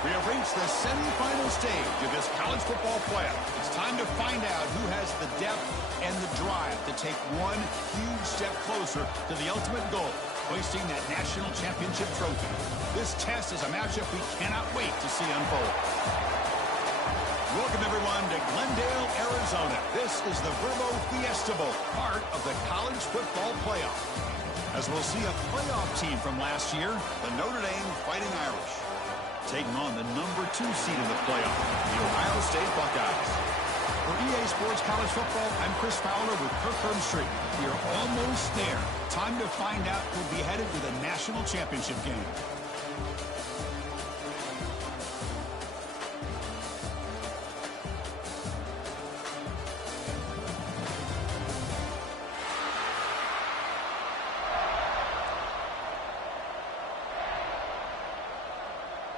We have reached the semifinal stage of this college football playoff. It's time to find out who has the depth and the drive to take one huge step closer to the ultimate goal, hoisting that national championship trophy. This test is a matchup we cannot wait to see unfold. Welcome, everyone, to Glendale, Arizona. This is the Verbo Fiesta Bowl, part of the college football playoff. As we'll see a playoff team from last year, the Notre Dame Fighting Irish, taking on the number 2 seed in the playoff, the Ohio State Buckeyes. For EA Sports College Football, I'm Chris Fowler with Kirk Herbstreit. We are almost there. Time to find out who'll be headed to the national championship game.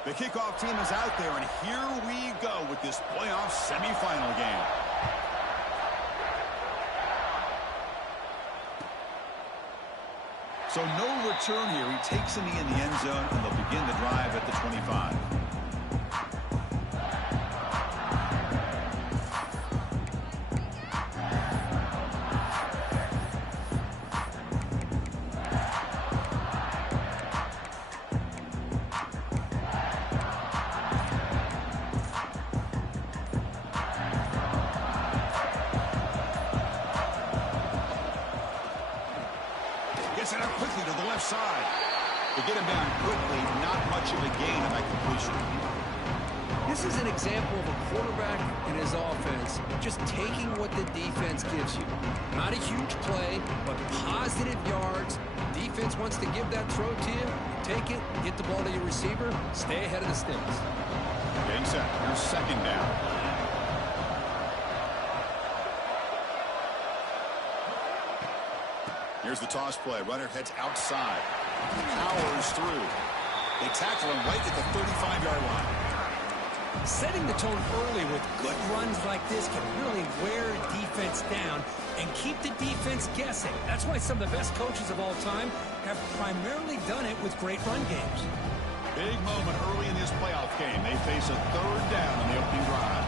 The kickoff team is out there, and here we go with this playoff semifinal game. So no return here. He takes a knee in the end zone, and they'll begin the drive at the 25. Gets it up quickly to the left side. To get him down quickly, not much of a gain on that completion. This is an example of a quarterback and his offense just taking what the defense gives you. Not a huge play, but positive yards. Defense wants to give that throw to you. Take it, get the ball to your receiver, stay ahead of the sticks. Getting set. Here's second down. Here's the toss play. Runner heads outside. Powers through. They tackle him right at the 35-yard line. Setting the tone early with good runs like this can really wear a defense down and keep the defense guessing. That's why some of the best coaches of all time have primarily done it with great run games. Big moment early in this playoff game. They face a third down on the opening drive.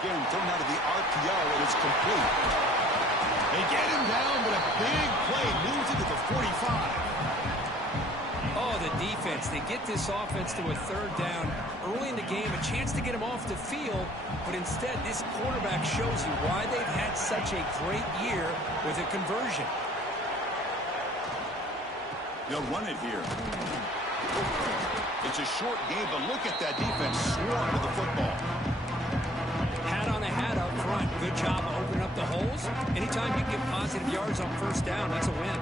Again, thrown out of the RPO, and it's complete. They get him down, but a big play moves into the 45. Oh, the defense. They get this offense to a third down early in the game, a chance to get him off the field, but instead this quarterback shows you why they've had such a great year with a conversion. They'll run it here. It's a short game, but look at that defense swarm to the football. Hat on a hat up front. Good job of opening up the holes. Anytime you get positive yards on first down, that's a win.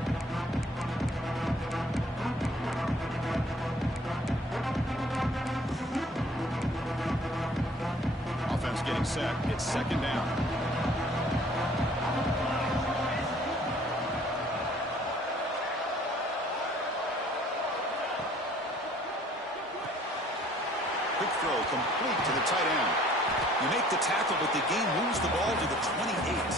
Offense getting set. It's second down. Quick throw complete to the tight end. You make the tackle, but the game moves the ball to the 28.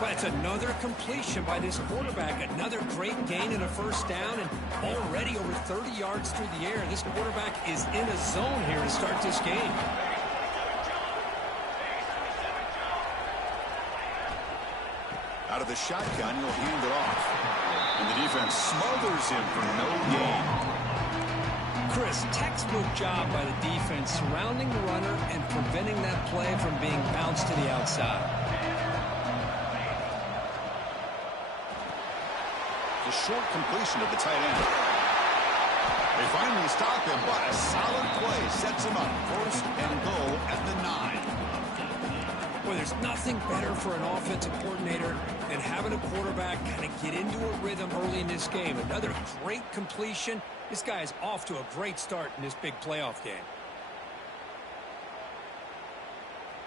But it's another completion by this quarterback. Another great gain in a first down, and already over 30 yards through the air. This quarterback is in a zone here to start this game. Out of the shotgun, he'll hand it off. And the defense smothers him for no gain. Chris, textbook job by the defense surrounding the runner and preventing that play from being bounced to the outside. The short completion of the tight end. They finally stop him, but a solid play sets him up. First and goal at the 9. Well, there's nothing better for an offensive coordinator than having a quarterback kind of get into a rhythm early in this game. Another great completion. This guy is off to a great start in this big playoff game.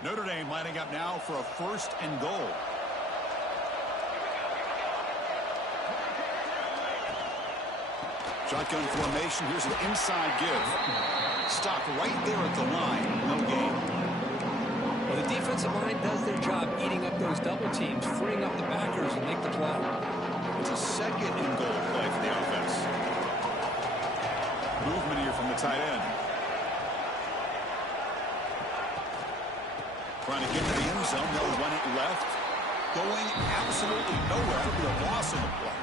Notre Dame lining up now for a first and goal. Shotgun formation. Here's an inside give. Stop right there at the line. No gain. Well, the defensive line does their job eating up those double teams, freeing up the backers and make the play. It's a second and goal play for the offense. Movement here from the tight end. Trying to get to the end zone. They'll run it left. Going absolutely nowhere. Could be a loss in the play.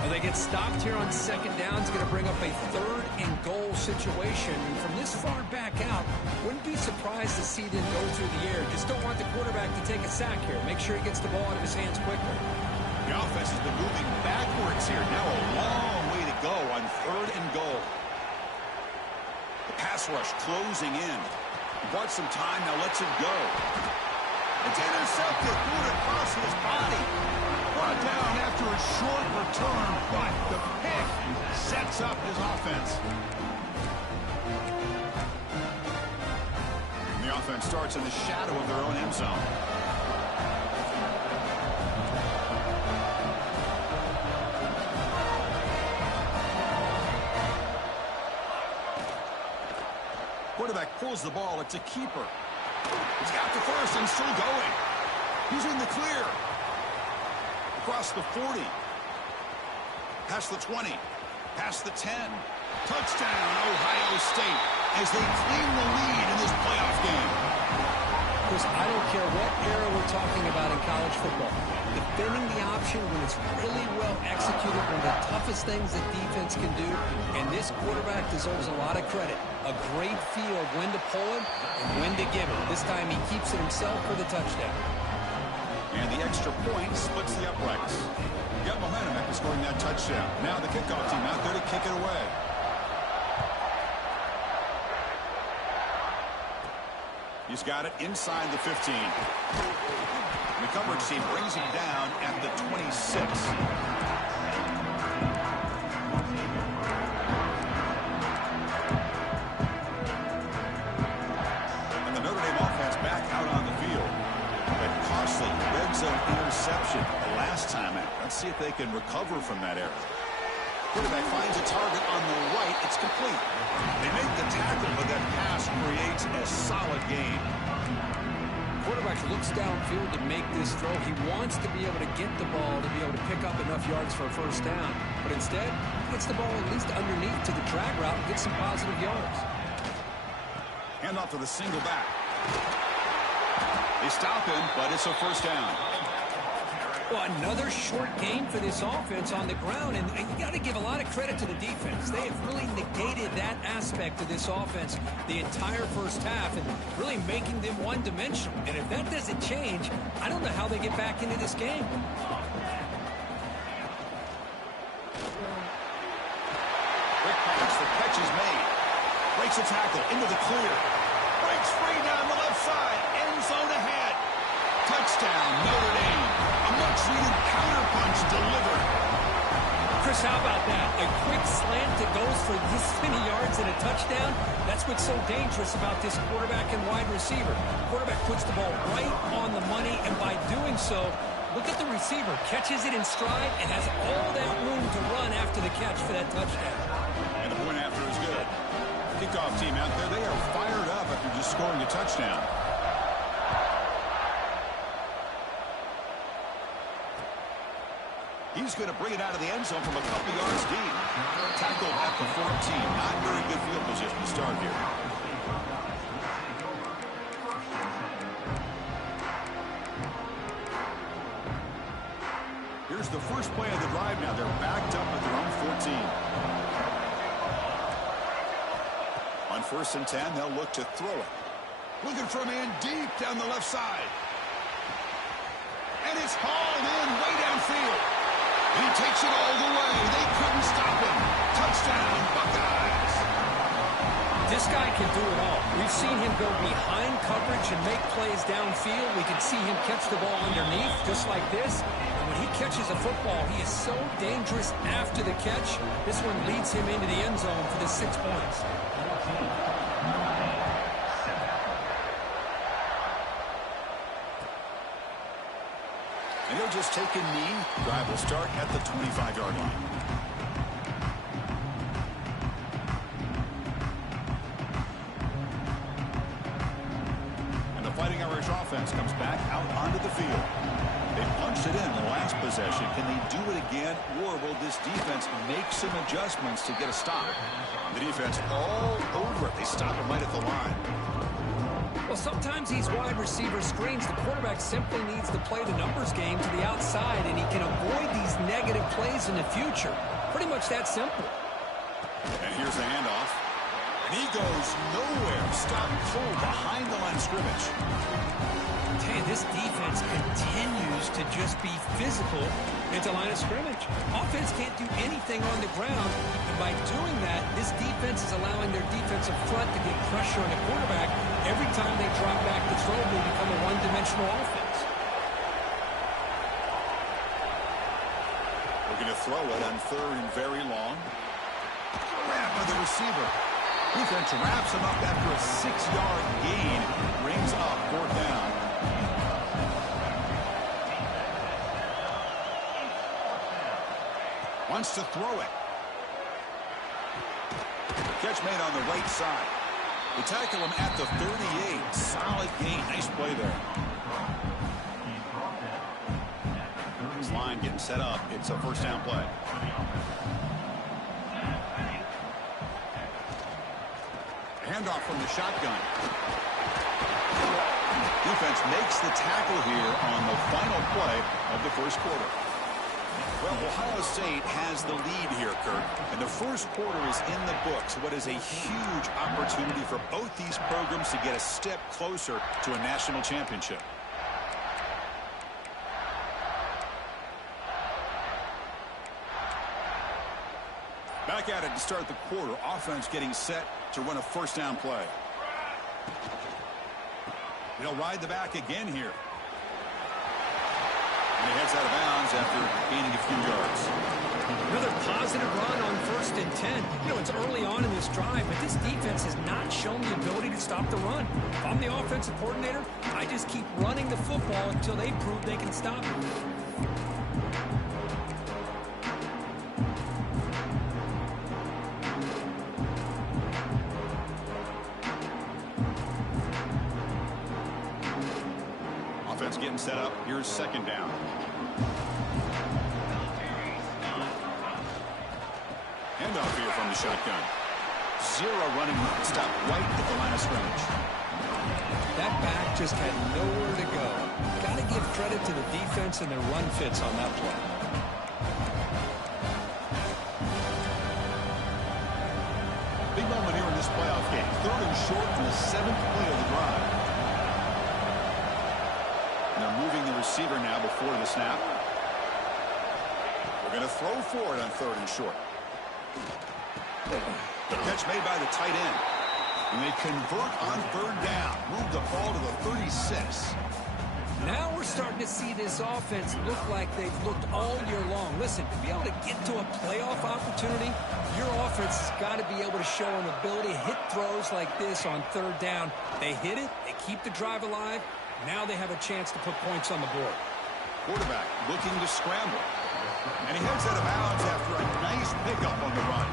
Well, they get stopped here on second down. It's going to bring up a third and goal situation. And from this far back out, wouldn't be surprised to see them go through the air. Just don't want the quarterback to take a sack here. Make sure he gets the ball out of his hands quickly. The offense has been moving backwards here. Now a long way to go on third and goal. The pass rush closing in. Bought some time, now lets it go. It's intercepted, threw it across his body. Brought down after a short return, but the pick sets up his offense. And the offense starts in the shadow of their own end zone. Quarterback pulls the ball. It's a keeper. He's got the first and still going. He's in the clear. Across the 40. Past the 20. Past the 10. Touchdown, Ohio State, as they claim the lead in this playoff game. Chris, I don't care what era we're talking about in college football. Defending the option when it's really well executed, one of the toughest things that defense can do, and this quarterback deserves a lot of credit. A great feel of when to pull it and when to give it. This time he keeps it himself for the touchdown. And the extra point splits the uprights. Got momentum after scoring that touchdown. Now the kickoff team out there to kick it away. He's got it inside the 15. The coverage team brings him down at the 26. And the Notre Dame offense back out on the field. That costly red zone interception the last time out. Let's see if they can recover from that error. Quarterback finds a target on the right. It's complete. They make the tackle, but that pass creates a solid gain. Quarterback looks downfield to make this throw. He wants to be able to get the ball to be able to pick up enough yards for a first down. But instead, he gets the ball at least underneath to the drag route and gets some positive yards. Hand off to the single back. They stop him, but it's a first down. Well, another short game for this offense on the ground, and you got to give a lot of credit to the defense. They have really negated that aspect of this offense the entire first half and really making them one-dimensional. And if that doesn't change, I don't know how they get back into this game. Quick pass, the catch is made. Breaks a tackle into the clear. Breaks free down the left side. End zone ahead. Touchdown, Notre Dame. A much-needed counterpunch delivered. Chris, how about that? A quick slant that goes for this many yards and a touchdown. That's what's so dangerous about this quarterback and wide receiver. Quarterback puts the ball right on the money, and by doing so, look at the receiver. Catches it in stride and has all that room to run after the catch for that touchdown. And the point after is good. Kickoff team out there, they are fired up after just scoring a touchdown. He's going to bring it out of the end zone from a couple yards deep. Tackled at the 14. Not very good field position to start here. Here's the first play of the drive now. They're backed up at their own 14. On 1st and 10, they'll look to throw it. Looking for a man deep down the left side. And it's hauled in way downfield. He takes it all the way. They couldn't stop him. Touchdown, Buckeyes. This guy can do it all. We've seen him go behind coverage and make plays downfield. We can see him catch the ball underneath, just like this. And when he catches a football, he is so dangerous after the catch. This one leads him into the end zone for the 6 points. And he'll just take a knee. Drive will start at the 25-yard line. And the Fighting Irish offense offense comes back out onto the field. They punched it in the last possession. Can they do it again, or will this defense make some adjustments to get a stop? The defense all over it. They stop him right at the line. Well, sometimes these wide receiver screens, the quarterback simply needs to play the numbers game to the outside, and he can avoid these negative plays in the future. Pretty much that simple. And here's the handoff. And he goes nowhere. Stop cold behind the line of scrimmage. Hey, this defense continues to just be physical into line of scrimmage. Offense can't do anything on the ground, and by doing that, this defense is allowing their defensive front to get pressure on the quarterback. Every time they drop back to throw, they become a one-dimensional offense. Looking to throw it on third and very long. Grab by the receiver. Defense wraps him up after a 6-yard gain. Brings up fourth down. Wants to throw it. Catch made on the right side. They tackle him at the 38. Solid gain. Nice play there. This line getting set up. It's a first down play. Handoff from the shotgun. Defense makes the tackle here on the final play of the first quarter. Well, Ohio State has the lead here, Kirk, and the first quarter is in the books. What is a huge opportunity for both these programs to get a step closer to a national championship. Back at it to start the quarter. Offense getting set to run a first down play. They'll ride the back again here. And he heads out of bounds after gaining a few yards. Another positive run on 1st and 10. You know, it's early on in this drive, but this defense has not shown the ability to stop the run. If I'm the offensive coordinator, I just keep running the football until they prove they can stop it. Offense getting set up. Here's second down. Handoff here from the shotgun. Zero running room. Stop right at the line of scrimmage. That back just had nowhere to go. Got to give credit to the defense and their run fits on that play. Big moment here in this playoff game. Third and short on the 7th play of the drive. And they're moving the receiver now before the snap. We're going to throw for it on third and short. The catch made by the tight end. And they convert on third down. Move the ball to the 36. Now we're starting to see this offense look like they've looked all year long. Listen, to be able to get to a playoff opportunity, your offense has got to be able to show an ability to hit throws like this on third down. They hit it. They keep the drive alive. Now they have a chance to put points on the board. Quarterback looking to scramble. And he heads out of bounds after a nice pickup on the run.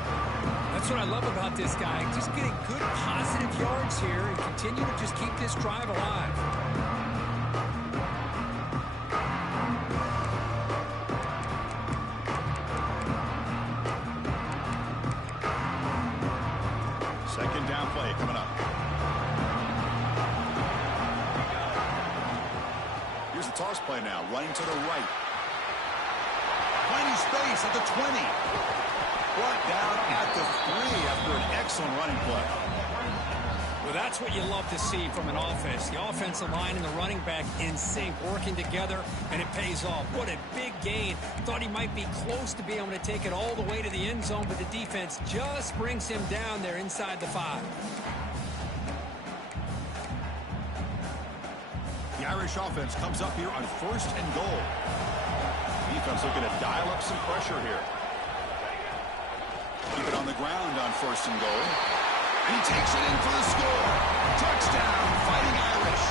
That's what I love about this guy. Just getting good positive yards here and continue to just keep this drive alive. Second down play coming up. Here's the toss play now. Running to the right. Finding space at the 20. Brought down at the 3 after an excellent running play. Well, that's what you love to see from an offense. The offensive line and the running back in sync, working together, and it pays off. What a big gain. Thought he might be close to being able to take it all the way to the end zone, but the defense just brings him down there inside the 5. The Irish offense comes up here on first and goal. Defense looking to dial up some pressure here. Keep it on the ground on first and goal. And he takes it in for the score. Touchdown, Fighting Irish.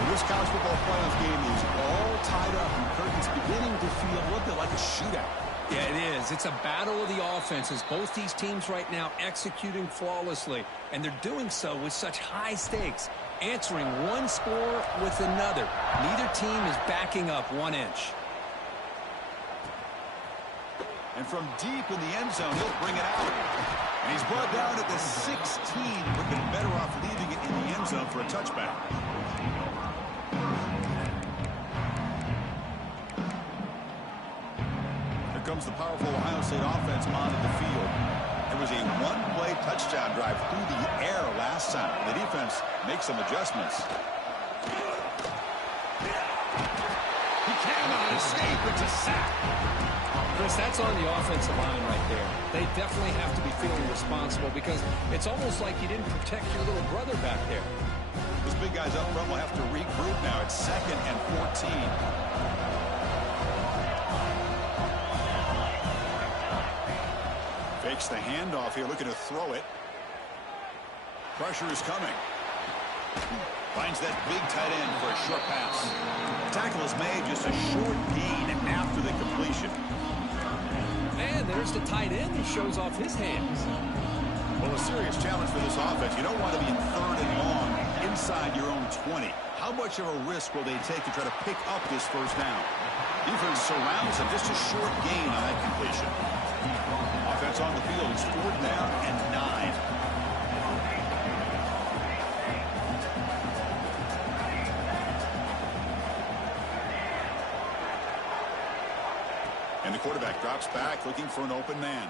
And this college football playoff game is all tied up, and Curtin's beginning to feel a little bit like a shootout. Yeah, it is. It's a battle of the offenses. Both these teams right now executing flawlessly, and they're doing so with such high stakes. answering one score with another. Neither team is backing up 1 inch. And from deep in the end zone, he'll bring it out. And he's brought down at the 16. Would have been better off leaving it in the end zone for a touchback. Here comes the powerful Ohio State offense onto the field. There was a one-play touchdown drive through the air last time. The defense makes some adjustments. He cannot escape. It's a sack. Chris, that's on the offensive line right there. They definitely have to be feeling responsible because it's almost like you didn't protect your little brother back there. Those big guys up front will have to regroup now. It's 2nd and 14. Fakes the handoff here, looking to throw it. Pressure is coming. Finds that big tight end for a short pass. Tackle is made, just a short gain after the completion. And there's the tight end who shows off his hands. Well, a serious challenge for this offense. You don't want to be in 3rd and long inside your own 20. How much of a risk will they take to try to pick up this first down? Defense surrounds him, just a short gain on that completion. Offense on the field, it's 4th down and 9. And the quarterback drops back, looking for an open man.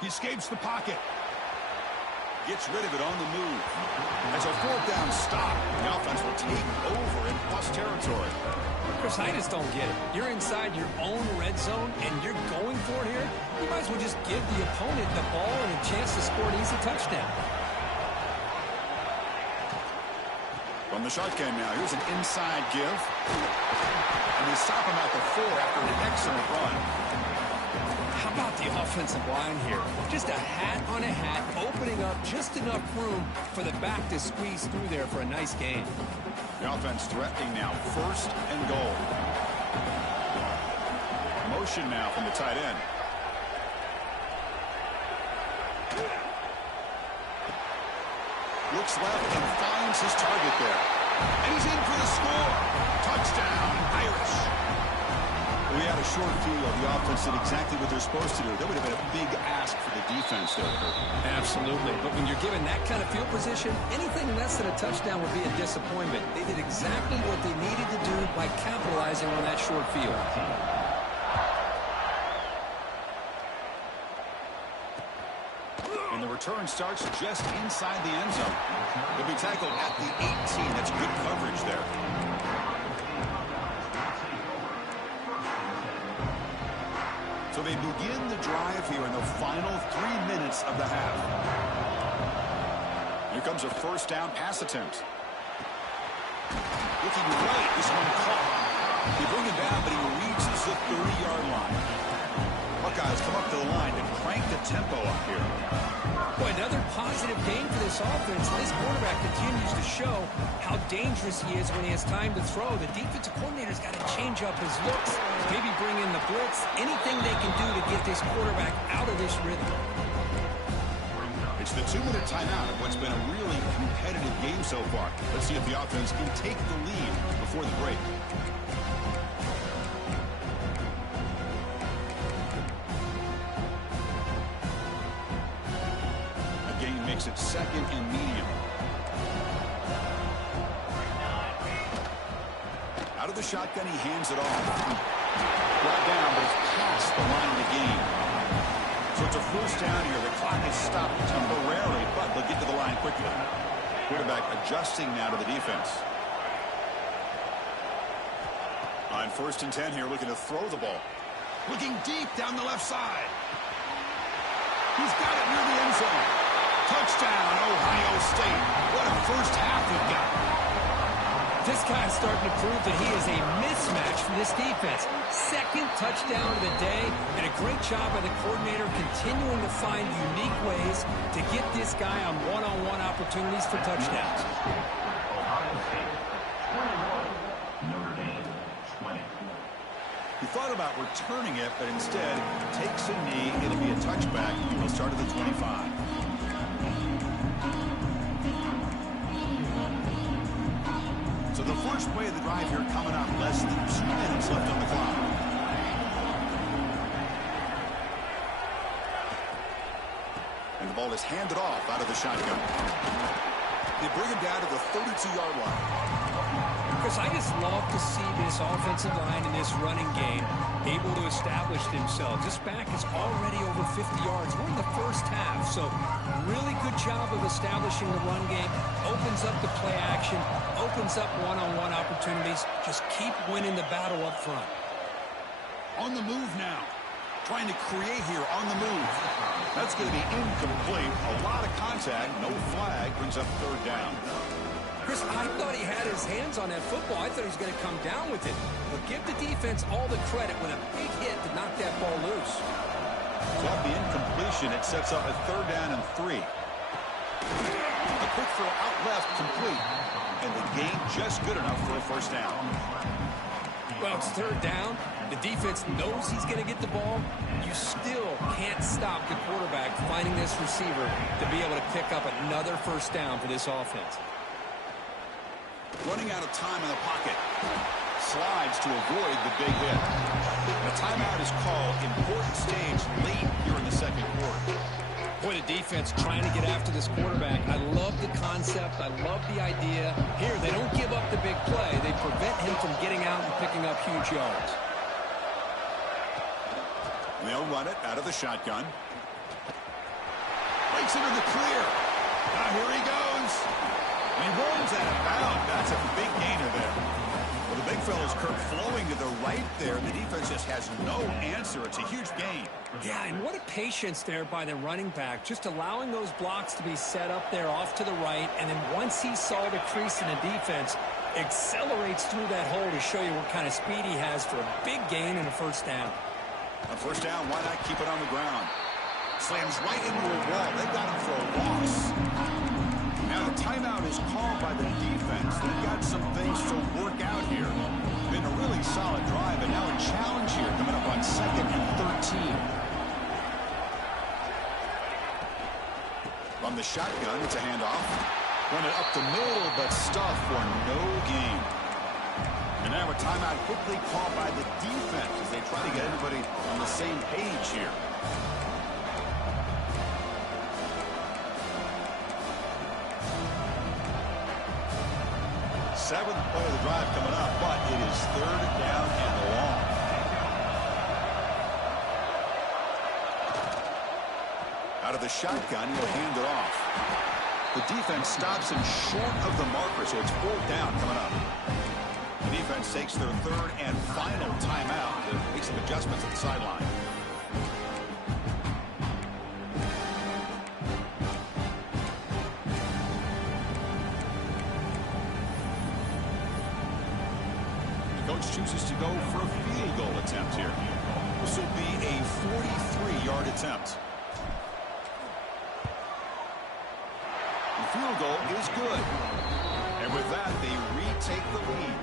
He escapes the pocket. Gets rid of it on the move. As a 4th down stop, the offense will take over in plus territory. Chris, I just don't get it. You're inside your own red zone, and you're going for it here? You might as well just give the opponent the ball and a chance to score an easy touchdown. From the shotgun now, here's an inside give. And they stop him at the 4 after an excellent run. How about the offensive line here? Just a hat on a hat, opening up just enough room for the back to squeeze through there for a nice gain. The offense threatening now, 1st and goal. Motion now from the tight end. Looks left and finds his target there. And he's in for the score. Touchdown, Irish. We had a short field. The offense did exactly what they're supposed to do. That would have been a big ask for the defense there. Absolutely. But when you're given that kind of field position, anything less than a touchdown would be a disappointment. They did exactly what they needed to do by capitalizing on that short field. And the return starts just inside the end zone. He'll be tackled at the 18. That's good coverage there. So they begin the drive here in the final 3 minutes of the half. Here comes a 1st down pass attempt. Looking right, this one caught. They bring him down, but he reaches the 30-yard line. Buckeyes come up to the line to crank the tempo up here. Boy, another positive game for this offense. This quarterback continues to show how dangerous he is when he has time to throw. The defensive coordinator's got to change up his looks, maybe bring in the blitz, anything they can do to get this quarterback out of this rhythm. It's the 2-minute timeout of what's been a really competitive game so far. Let's see if the offense can take the lead before the break. Makes it 2nd and medium. Out of the shotgun, he hands it off. Brought down, but it's past the line of the game. So it's a 1st down here. The clock is stopped temporarily, but they'll get to the line quickly. Quarterback adjusting now to the defense. On 1st and 10 here, looking to throw the ball. Looking deep down the left side. He's got it near the end zone. Touchdown, Ohio State. What a first half we've got. This guy's starting to prove that he is a mismatch for this defense. 2nd touchdown of the day, and a great job by the coordinator continuing to find unique ways to get this guy on one-on-one opportunities for touchdowns. He thought about returning it, but instead takes a knee. It'll be a touchback. He'll start at the 25. first play of the drive here coming up. Less than 2 minutes left on the clock. And the ball is handed off out of the shotgun. They bring him down to the 32-yard line. Because I just love to see this offensive line in this running game able to establish themselves. This back is already over 50 yards. We're in the first half, so really good job of establishing the run game. Opens up the play action, opens up one-on-one opportunities. Just keep winning the battle up front. On the move now. Trying to create here on the move. That's going to be incomplete. A lot of contact. No flag. Brings up third down. Chris, I thought he had his hands on that football. I thought he was going to come down with it. But give the defense all the credit with a big hit to knock that ball loose. So off the incompletion, it sets up a third down and 3. A quick throw out left, complete. And the gain just good enough for a first down. Well, it's third down. The defense knows he's going to get the ball. You still can't stop the quarterback finding this receiver to be able to pick up another first down for this offense. Running out of time in the pocket. Slides to avoid the big hit. The timeout is called. Important stage late here in the second quarter. Boy, the defense trying to get after this quarterback. I love the concept. I love the idea. Here, they don't give up the big play. They prevent him from getting out and picking up huge yards. They'll run it out of the shotgun. Breaks into the clear. Now here he goes. And he runs out of bounds. That's a big gainer there. Well, the big fella's Kirk flowing to the right there. The defense just has no answer. It's a huge gain. Yeah, and what a patience there by the running back. Just allowing those blocks to be set up there off to the right. And then once he saw the crease in the defense, accelerates through that hole to show you what kind of speed he has for a big gain and a first down. On first down, why not keep it on the ground? Slams right into a wall. They got him for a loss. Now the timeout is called by the defense. They've got some things to work out here. Been a really solid drive, and now a challenge here coming up on 2nd and 13. From the shotgun, it's a handoff. Run it up the middle, but stuffed for no gain. And now a timeout quickly called by the defense as they try to get everybody on the same page here. Seventh play of the drive coming up, but it is third down and long. Out of the shotgun, he'll hand it off. The defense stops him short of the marker, so it's fourth down coming up. The defense takes their third and final timeout to make some adjustments at the sideline. The coach chooses to go for a field goal attempt here. This will be a 43-yard attempt. The field goal is good. And with that, they retake the lead.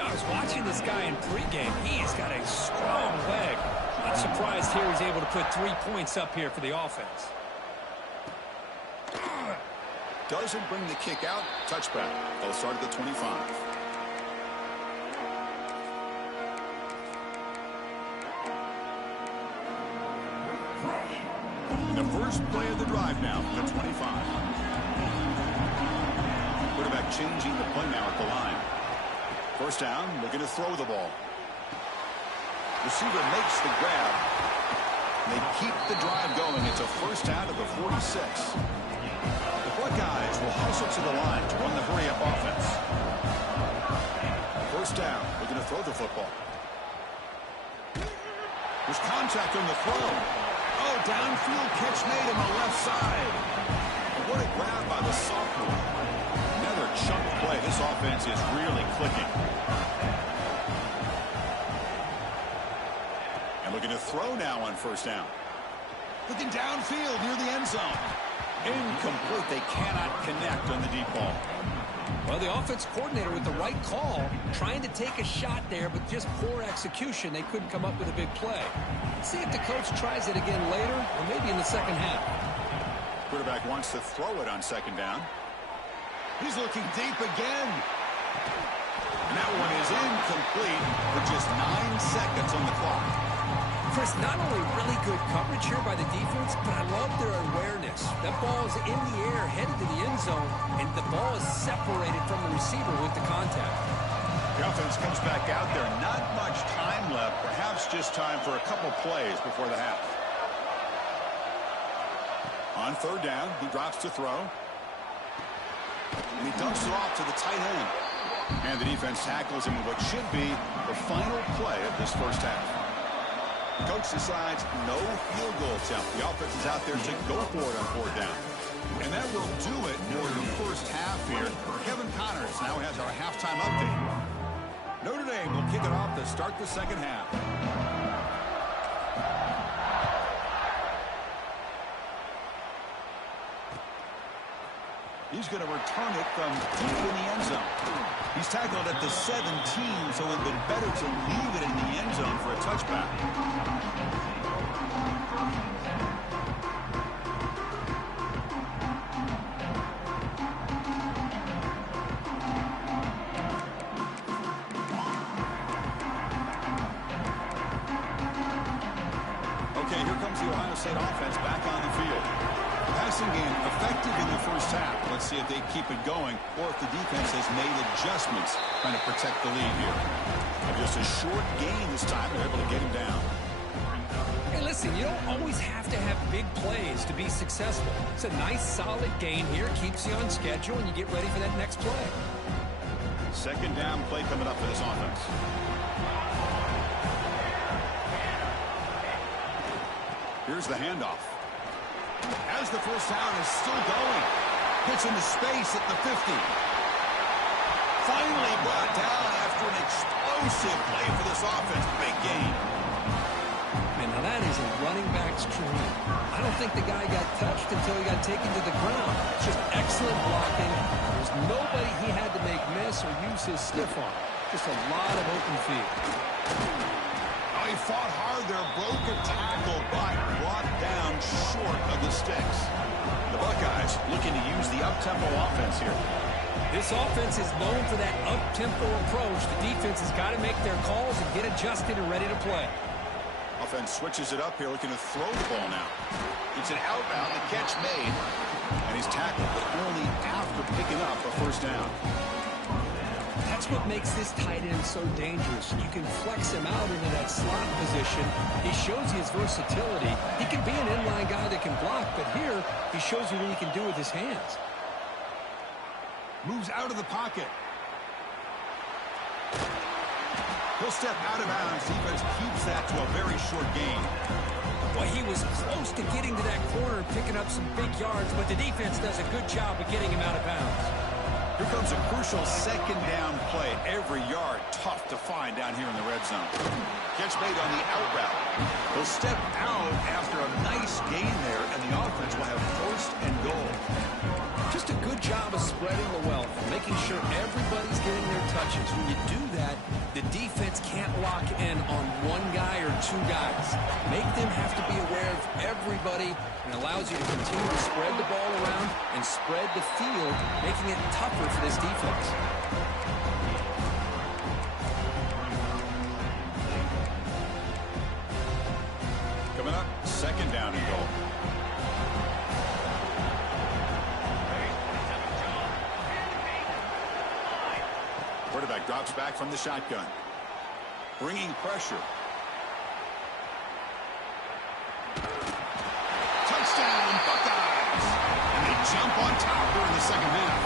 I was watching this guy in pregame. He's got a strong leg. Not surprised here he's able to put 3 points up here for the offense. Doesn't bring the kick out. Touchback. They'll start at the 25. The first play of the drive now from the 25. Quarterback changing the play now at the line. First down, looking to throw the ball. Receiver makes the grab. They keep the drive going. It's a first down at the 46. The Buckeyes will hustle to the line to run the hurry-up offense. First down, looking to throw the football. There's contact on the throw. Oh, downfield catch made on the left side. What a grab by the sophomore. Another chunk play. This offense is really clicking. And looking to throw now on first down. Looking downfield near the end zone. Incomplete. They cannot connect on the deep ball. Well, the offense coordinator with the right call, trying to take a shot there, but just poor execution. They couldn't come up with a big play. Let's see if the coach tries it again later, or maybe in the second half. Quarterback wants to throw it on second down. He's looking deep again. And that one is incomplete with just 9 seconds on the clock. Chris, not only really good coverage here by the defense, but I love their awareness. That ball is in the air, headed to the end zone, and the ball is separated from the receiver with the contact. The offense comes back out there. Not much time left. Perhaps just time for a couple plays before the half. On third down, he drops to throw. And he dumps it off to the tight end. And the defense tackles him in what should be the final play of this first half. Coach decides no field goal attempt. The offense is out there to go for it on fourth down. And that will do it for the first half here. Kevin Connors now has our halftime update. Notre Dame will kick it off to start the second half. He's going to return it from deep in the end zone. He's tackled at the 17, so it would have been better to leave it in the end zone for a touchback. Okay, here comes the Ohio State offense back on the field. Passing game effective in the first half. Let's see if they keep it going or if the defense has made adjustments trying to protect the lead here. And just a short gain this time. They're able to get him down. Hey, listen, you don't always have to have big plays to be successful. It's a nice, solid gain here. Keeps you on schedule, and you get ready for that next play. Second down play coming up for this offense. Here's the handoff. As the first down is still going. Hits into space at the 50. Finally brought down after an explosive play for this offense. Big gain. Man, now that is a running back's dream. I don't think the guy got touched until he got taken to the ground. Just excellent blocking. There's nobody he had to make miss or use his stiff arm. Just a lot of open field. He fought hard there, broke a tackle, but brought down short of the sticks. The Buckeyes looking to use the up-tempo offense here. This offense is known for that up-tempo approach. The defense has got to make their calls and get adjusted and ready to play. Offense switches it up here, looking to throw the ball now. It's an outbound, the catch made, and he's tackled, but only after picking up a first down. That's what makes this tight end so dangerous. You can flex him out into that slot position. He shows you his versatility. He can be an inline guy that can block, but here he shows you what he can do with his hands. Moves out of the pocket. He'll step out of bounds. Defense keeps that to a very short gain. Well, he was close to getting to that corner and picking up some big yards, but the defense does a good job of getting him out of bounds. Here comes a crucial second down play. Every yard tough to find down here in the red zone. Catch made on the out route. He'll step out after a nice gain there, and the offense will have first and goal. Just a good job of spreading the wealth, making sure everybody's getting their touches. When you do that, the defense can't lock in on one guy or two guys. Make them have to be aware of everybody, and allows you to continue to spread the ball around and spread the field, making it tougher for this defense. Coming up, second down and goal. Quarterback drops back from the shotgun. Bringing pressure. Touchdown, Buckeyes! And they jump on top here in the second half.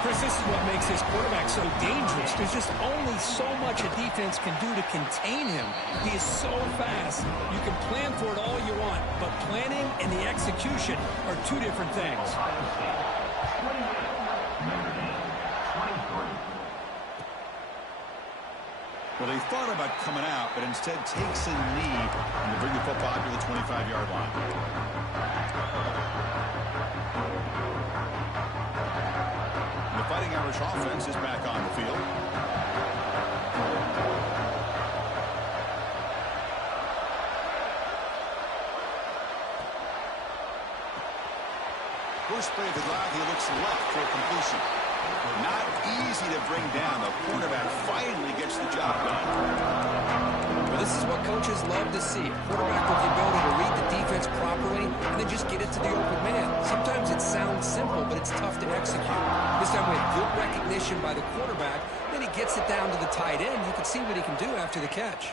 Chris, this is what makes this quarterback so dangerous. There's just only so much a defense can do to contain him. He is so fast. You can plan for it all you want, but planning and the execution are two different things. Well, he thought about coming out, but instead takes a knee and to bring the football to the 25-yard line. And the Fighting Irish offense is back on the field. First play of the drive, he looks left for a completion. Not easy to bring down. The cornerback finally gets the job done. Well, this is what coaches love to see. A quarterback with the ability to read the defense properly and then just get it to the open man. Sometimes it sounds simple, but it's tough to execute. This time we have good recognition by the quarterback. Then he gets it down to the tight end. You can see what he can do after the catch.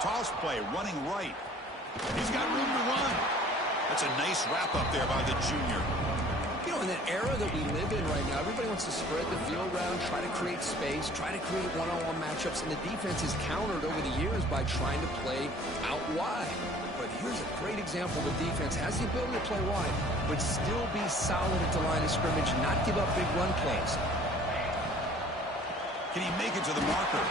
Toss play, running right. He's got room to run. That's a nice wrap up there by the junior. You know, in the era that we live in right now, everybody wants to spread the field around, try to create space, try to create one-on-one matchups, and the defense is countered over the years by trying to play out wide. But here's a great example. The defense has the ability to play wide, but still be solid at the line of scrimmage, not give up big run plays. Can he make it to the marker?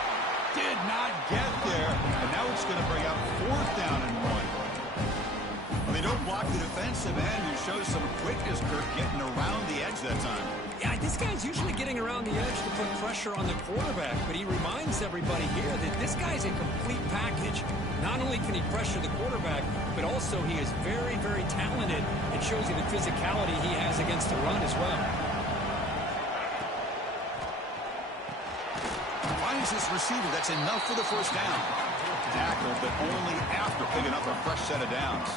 Did not get there, and now it's going to bring up 4th down and 1. They don't block the defensive end, who shows some quickness, Kirk, getting around the edge that time. Yeah, this guy's usually getting around the edge to put pressure on the quarterback, but he reminds everybody here that this guy's a complete package. Not only can he pressure the quarterback, but also he is very, very talented. It shows you the physicality he has against the run as well. Finds this receiver. That's enough for the first down. Tackle, but only after picking up a fresh set of downs.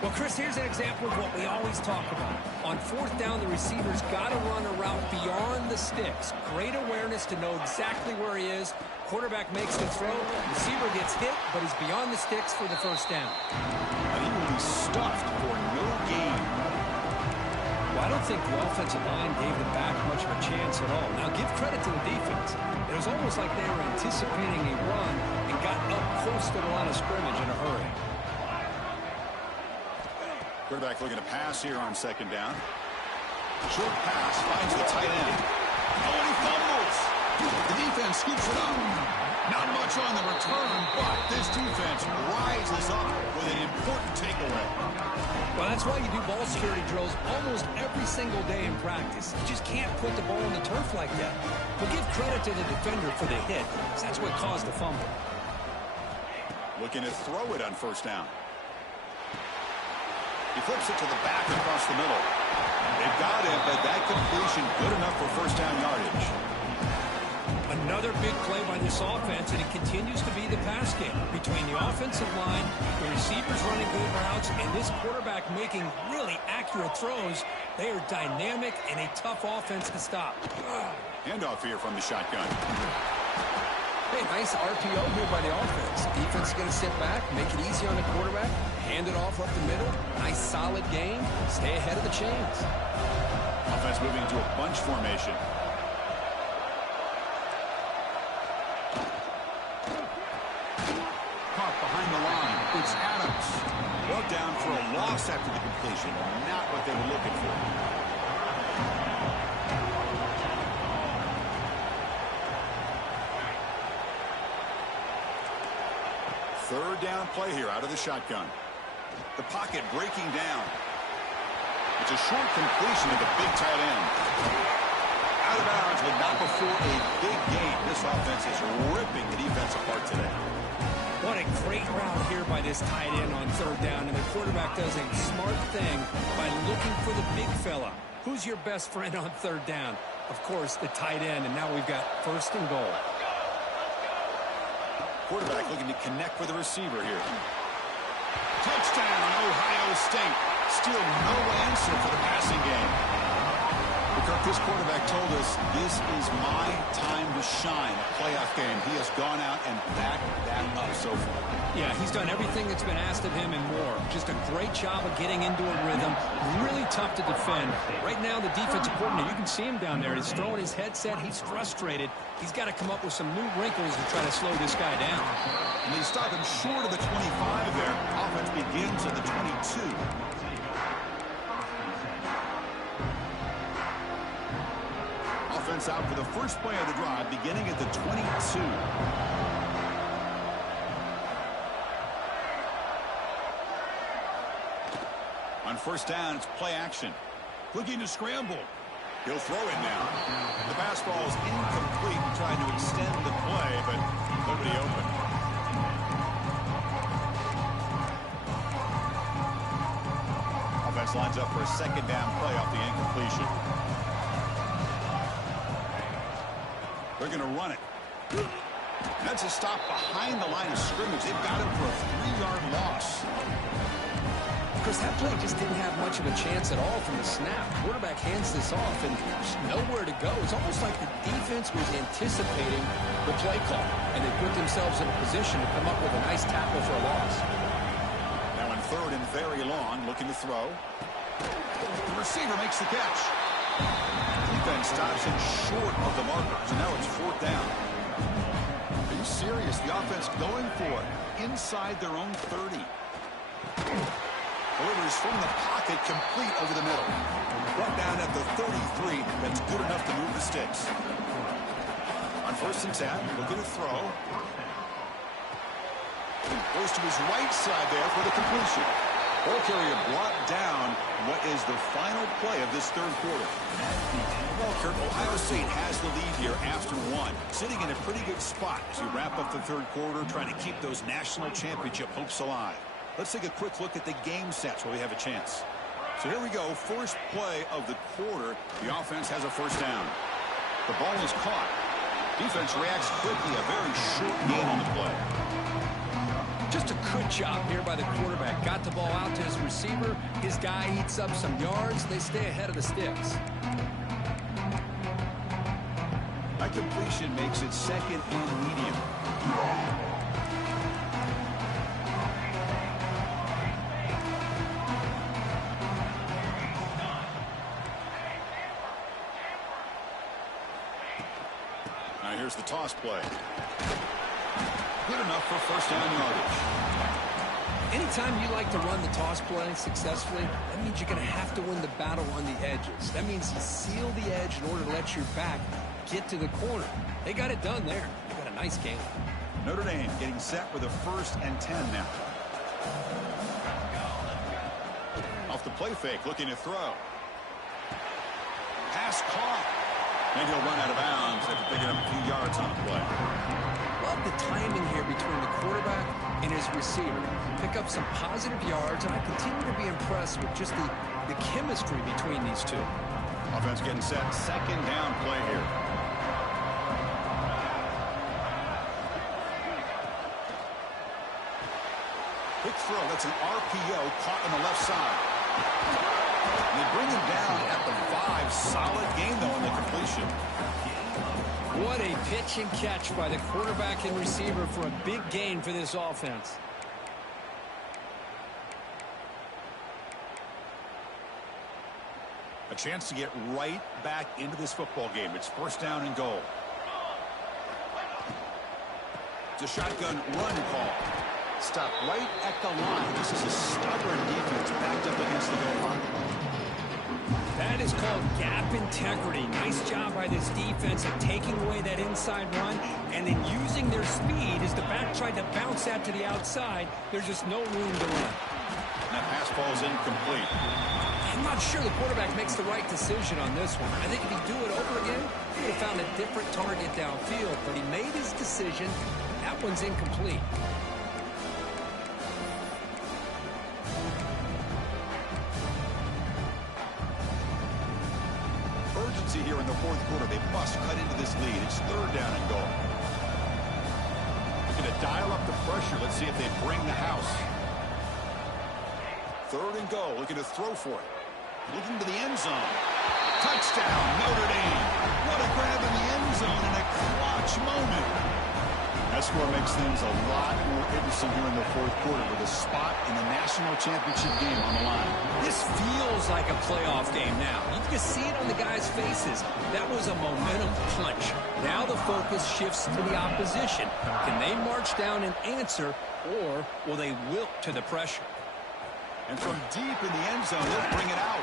Well, Chris, here's an example of what we always talk about. On 4th down, the receiver's got to run a route beyond the sticks. Great awareness to know exactly where he is. Quarterback makes the throw. Receiver gets hit, but he's beyond the sticks for the first down. And he will be stuffed for no gain. Well, I don't think the offensive line gave the back much of a chance at all. Now, give credit to the defense. It was almost like they were anticipating a run and got up close to the line of scrimmage in a hurry. Quarterback looking to pass here on 2nd down. Short pass finds the tight end. Oh, and he fumbles. The defense scoops it up. Not much on the return, but this defense rises up with an important takeaway. Well, that's why you do ball security drills almost every single day in practice. You just can't put the ball on the turf like that. But give credit to the defender for the hit, because that's what caused the fumble. Looking to throw it on 1st down. He flips it to the back across the middle. They've got it, but that completion good enough for 1st down yardage. Another big play by this offense, and it continues to be the pass game. Between the offensive line, the receivers running good routes, and this quarterback making really accurate throws, they are dynamic and a tough offense to stop. Handoff here from the shotgun. Hey, nice RPO here by the offense. Defense is going to sit back, make it easy on the quarterback, hand it off up the middle. Nice, solid game. Stay ahead of the chains. Offense moving to a bunch formation. Caught behind the line. It's Adams. Brought down for a loss after the completion. Not what they were looking for. 3rd down play here out of the shotgun. The pocket breaking down. It's a short completion to the big tight end. Out of bounds, but not before a big gain. This offense is ripping the defense apart today. What a great route here by this tight end on 3rd down, and the quarterback does a smart thing by looking for the big fella. Who's your best friend on 3rd down? Of course, the tight end, and now we've got 1st and goal. Quarterback looking to connect with the receiver here. Touchdown, Ohio State. Still no answer for the passing game. Kirk, this quarterback told us this is my time to shine. A playoff game. He has gone out and backed that up so far. Yeah, he's done everything that's been asked of him and more. Just a great job of getting into a rhythm. Really tough to defend. Right now, the defensive coordinator, you can see him down there. He's throwing his headset. He's frustrated. He's got to come up with some new wrinkles to try to slow this guy down. And they stop him short of the 25 there. Offense begins at the 22. Offense out for the first play of the drive, beginning at the 22. On 1st down, it's play action. Looking to scramble. He'll throw it now. The pass ball is incomplete, trying to extend the play, but nobody open. Offense lines up for a 2nd down play off the incompletion. They're going to run it. That's a stop behind the line of scrimmage. They've got him for a 3-yard loss. Of course, that play just didn't have much of a chance at all from the snap. Quarterback hands this off, and there's nowhere to go. It's almost like the defense was anticipating the play call, and they put themselves in a position to come up with a nice tackle for a loss. Now in 3rd and very long, looking to throw. The receiver makes the catch. Defense stops him short of the markers, and now it's 4th down. Are you serious? The offense going for it inside their own 30. Delivers from the pocket, complete over the middle. Brought down at the 33. That's good enough to move the sticks. On 1st and 10, looking to throw. Goes to his right side there for the completion. Ball carrier brought down what is the final play of this 3rd quarter. Well, Kurt, Ohio State has the lead here after 1. Sitting in a pretty good spot as you wrap up the 3rd quarter, trying to keep those national championship hopes alive. Let's take a quick look at the game stats where we have a chance. So here we go. First play of the quarter. The offense has a 1st down. The ball is caught. Defense reacts quickly. A very short gain on the play. Just a good job here by the quarterback. Got the ball out to his receiver. His guy eats up some yards. They stay ahead of the sticks. That completion makes it 2nd and medium. Now here's the toss play. Good enough for 1st down yardage. Anytime you like to run the toss play successfully, that means you're going to have to win the battle on the edges. That means you seal the edge in order to let your back get to the corner. They got it done there. They got a nice game. Notre Dame getting set with a 1st and 10 now. Off the play fake, looking to throw. Pass caught. And he'll run out of bounds after picking up a few yards on the play. Love the timing here between the quarterback and his receiver. Pick up some positive yards, and I continue to be impressed with just the chemistry between these two. Offense getting set. 2nd down play here. Quick throw. That's an RPO caught on the left side. And they bring him down at the 5. Solid gain, though, on the completion. What a pitch and catch by the quarterback and receiver for a big gain for this offense. A chance to get right back into this football game. It's 1st down and goal. It's a shotgun run call. Stop right at the line. This is a stubborn defense backed up against the goal line. That is called gap integrity. Nice job by this defense of taking away that inside run and then using their speed as the back tried to bounce that to the outside. There's just no room to run. That pass ball is incomplete. I'm not sure the quarterback makes the right decision on this one. I think if he'd do it over again, he would have found a different target downfield, but he made his decision. That one's incomplete. Urgency here in the 4th quarter. They must cut into this lead. It's 3rd down and goal. They're going to dial up the pressure. Let's see if they bring the house. 3rd and goal. Looking to throw for it. Looking to the end zone. Touchdown, Notre Dame. What a grab in the end zone in a clutch moment. That score makes things a lot more interesting here in the 4th quarter with a spot in the national championship game on the line. This feels like a playoff game now. You can just see it on the guys' faces. That was a momentum punch. Now the focus shifts to the opposition. Can they march down and answer, or will they wilt to the pressure? And from deep in the end zone, they'll bring it out.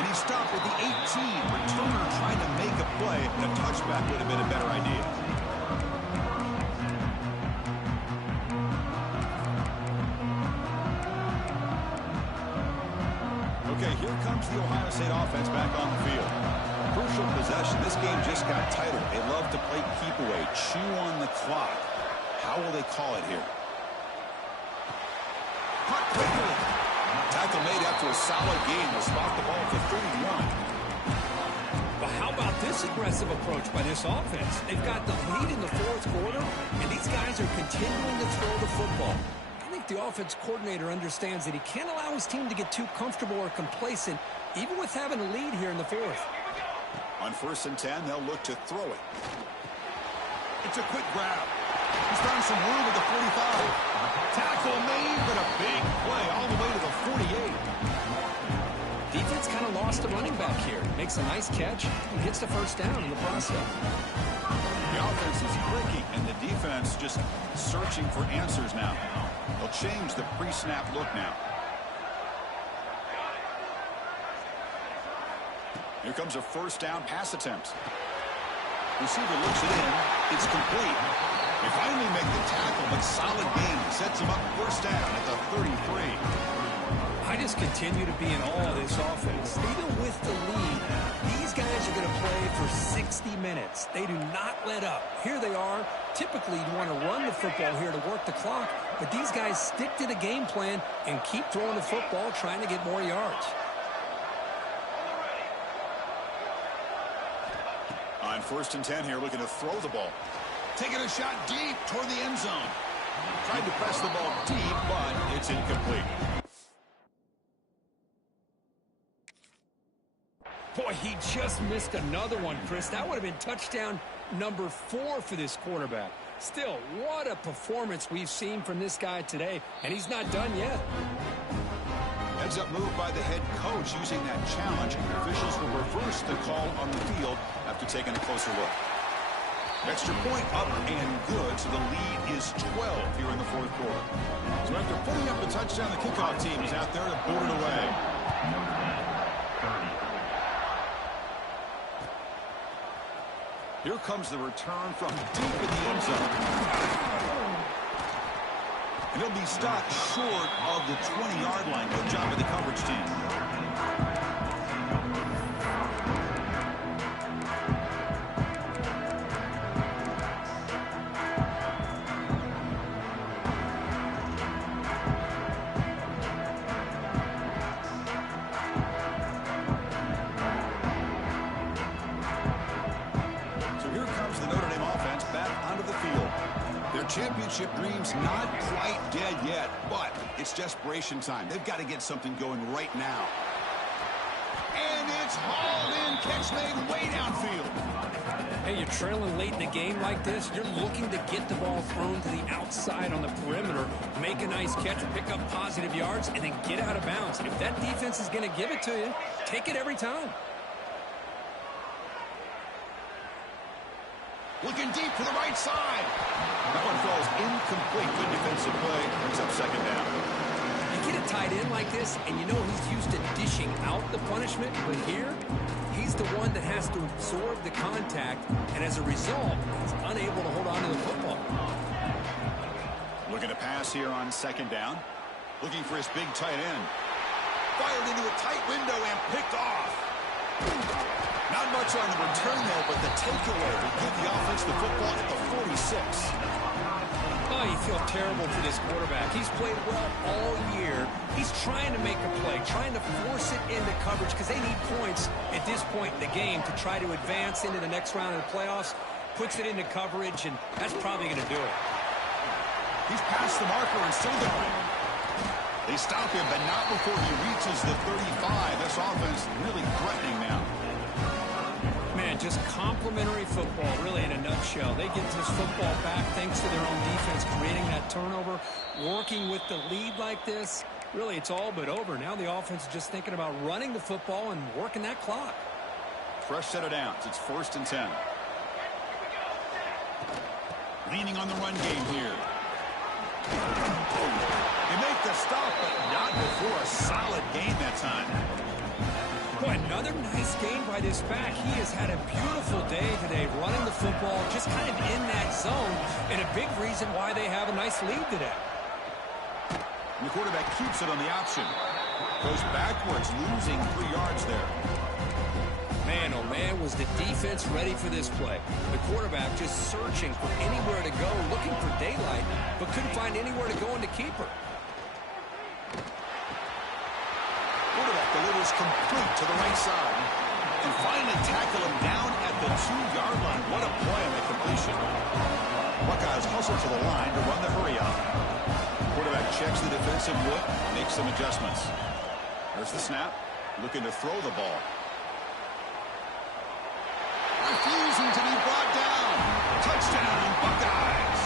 And he stopped at the 18. Returner trying to make a play, and a touchback would have been a better idea. Okay, here comes the Ohio State offense back on the field. Crucial possession. This game just got tighter. They love to play keep away, chew on the clock. How will they call it here? Caught quickly. Tackle made after a solid game. They'll spot the ball for 31. But how about this this aggressive approach by this offense. They've got the lead in the fourth quarter, and these guys are continuing to throw the football. I think the offense coordinator understands that he can't allow his team to get too comfortable or complacent, even with having a lead here in the fourth. On 1st and 10, they'll look to throw it. It's a quick grab. He's found some room at the 45. Tackle made, but a big play all the way to the 48. Defense kind of lost a running back here. Makes a nice catch and gets the first down in the process. The offense is clicking, and the defense just searching for answers now. They'll change the pre-snap look now. Here comes a 1st down pass attempt. Receiver looks it in. It's complete. They finally make the tackle, but solid gain sets them up 1st down at the 33. I just continue to be in awe of this offense. Even with the lead, these guys are going to play for 60 minutes. They do not let up. Here they are. Typically, you want to run the football here to work the clock, but these guys stick to the game plan and keep throwing the football, trying to get more yards. On 1st and 10 here, looking to throw the ball. Taking a shot deep toward the end zone. Tried to press the ball deep, but it's incomplete. Boy, he just missed another one, Chris. That would have been touchdown number 4 for this quarterback. Still, what a performance we've seen from this guy today, and he's not done yet. Heads up move by the head coach using that challenge. Officials will reverse the call on the field after taking a closer look. Extra point up and good, so the lead is 12 here in the fourth quarter. So after putting up a touchdown, the kickoff team is out there to boot it away. Here comes the return from deep in the end zone. And he'll be stopped short of the 20-yard line. Good job by the coverage team. Championship dreams not quite dead yet, but it's desperation time. They've got to get something going right now. And it's hauled in, catch made way downfield. Hey, you're trailing late in the game like this, you're looking to get the ball thrown to the outside on the perimeter, make a nice catch, pick up positive yards, and then get out of bounds. If that defense is going to give it to you, take it every time. Looking deep for the right side. That one falls incomplete. Good defensive play. Brings up 2nd down. You get a tight end like this, and you know he's used to dishing out the punishment, but here, he's the one that has to absorb the contact, and as a result, he's unable to hold on to the football. Looking to pass here on 2nd down. Looking for his big tight end. Fired into a tight window and picked off. Not much on the return there, but the takeaway will give the offense the football at the 46. Oh, you feel terrible for this quarterback. He's played well all year. He's trying to make a play, trying to force it into coverage because they need points at this point in the game to try to advance into the next round of the playoffs. Puts it into coverage, and that's probably going to do it. He's past the marker and still going. They stop him, but not before he reaches the 35. This offense really threatening now. Man, just complimentary football, really, in a nutshell. They get this football back thanks to their own defense, creating that turnover, working with the lead like this. Really, it's all but over. Now the offense is just thinking about running the football and working that clock. Fresh set of downs. It's 1st and 10. Leaning on the run game here. They make the stop, but not before a solid gain that time. Boy, another nice game by this back. He has had a beautiful day today running the football, just kind of in that zone, and a big reason why they have a nice lead today. And the quarterback keeps it on the option. Goes backwards, losing 3 yards there. Man, oh man, was the defense ready for this play. The quarterback just searching for anywhere to go, looking for daylight, but couldn't find anywhere to go into keeper. Quarterback delivers complete to the right side. and finally tackle him down at the 2-yard line. What a play on the completion. Buckeyes hustle to the line to run the hurry up. Quarterback checks the defensive look, makes some adjustments. There's the snap, looking to throw the ball. Refusing to be brought down. Touchdown, Buckeyes.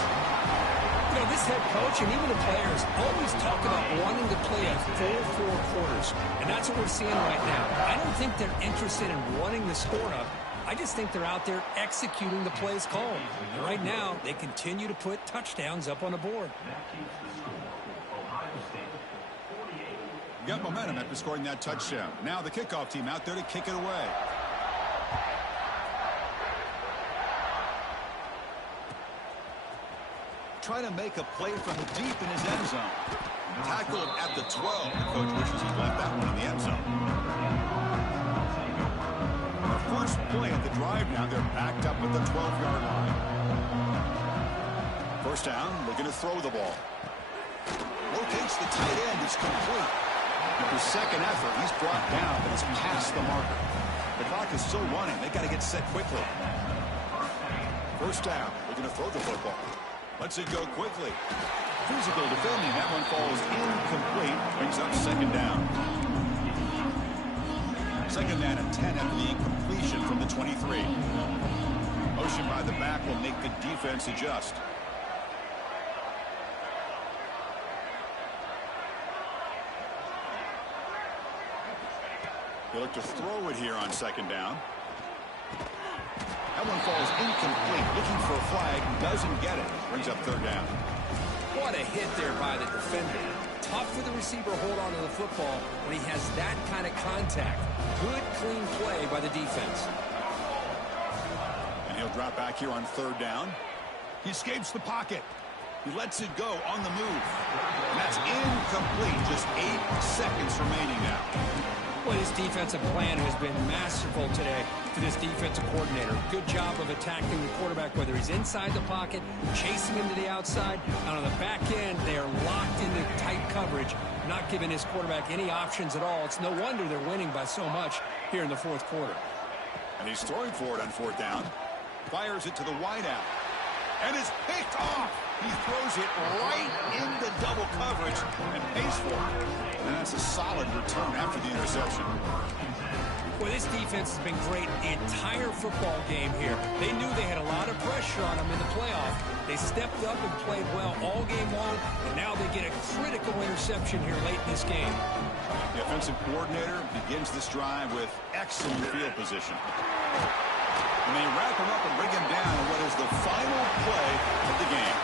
You know, this head coach and even the players always talk about wanting to play a full 4 quarters, and that's what we're seeing right now. I don't think they're interested in running the score up. I just think they're out there executing the plays called. And right now, they continue to put touchdowns up on the board. Got momentum after scoring that touchdown. Now the kickoff team out there to kick it away. Trying to make a play from deep in his end zone. Tackled at the 12. The coach wishes he left that one in the end zone. The first play at the drive now, they're backed up at the 12-yard line. First down, looking to throw the ball. Locates the tight end. It's complete. His second effort, he's brought down, but it's past the marker. The clock is still running. They got to get set quickly. First down, looking to throw the football. Lets it go quickly. Physical defending. That one falls incomplete. Brings up second down. Second down and 10 after the incompletion from the 23. Motion by the back will make the defense adjust. They look to throw it here on second down. That one falls incomplete. Looking for a flag. Doesn't get it. Brings up third down. What a hit there by the defender. Tough for the receiver to hold on to the football when he has that kind of contact. Good, clean play by the defense. And he'll drop back here on third down. He escapes the pocket. He lets it go on the move. And that's incomplete. Just 8 seconds remaining now. Well, his defensive plan has been masterful today for this defensive coordinator. Good job of attacking the quarterback, whether he's inside the pocket, chasing him to the outside, and on the back end, they are locked into tight coverage, not giving his quarterback any options at all. It's no wonder they're winning by so much here in the fourth quarter. And he's throwing for it on fourth down. Fires it to the wideout. And it's picked off. He throws it right into double coverage and pays for it. And that's a solid return after the interception. Well, this defense has been great the entire football game here. They knew they had a lot of pressure on them in the playoff. They stepped up and played well all game long, and now they get a critical interception here late in this game. The offensive coordinator begins this drive with excellent field position. And they wrap him up and bring him down in what is the final play of the game.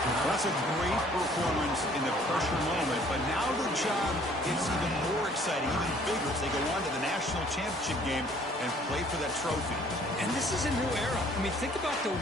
Well, that's a great performance in the pressure moment, but now the job gets even more exciting, even bigger as they go on to the national championship game and play for that trophy. And this is a new era. I mean, think about the